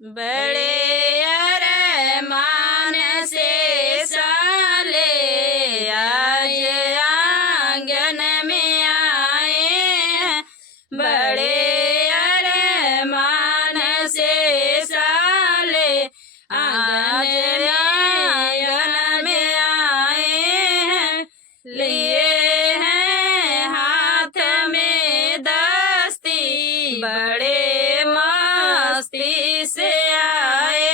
बड़े अरमान से साले आज आंगन में आए हैं। बड़े अरमान से साले आज आंगन में आए हैं। लिए हैं हाथ में दस्ती बड़े मस्ती से आए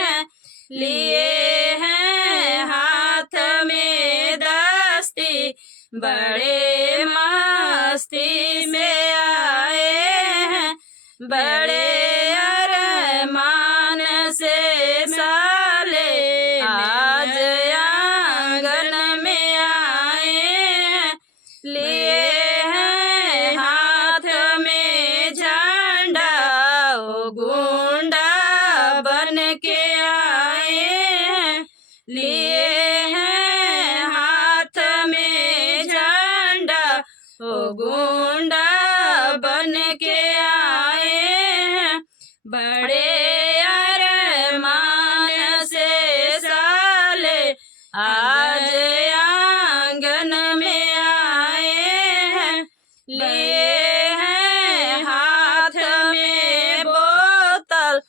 हैं। लिए हैं हाथ में दस्ती बड़े मस्ती में आए हैं। बड़े अरमान से साले आज आंगन में आए हैं। लिए हैं हाथ में झंडा ओ गुंडा बन के आए हैं। लिए हैं हाथ में झंडा ओ गुंडा बन के आए हैं। बड़े अरमान से साले आज आंगन में आए हैं। लिए हैं हाथ में बोतल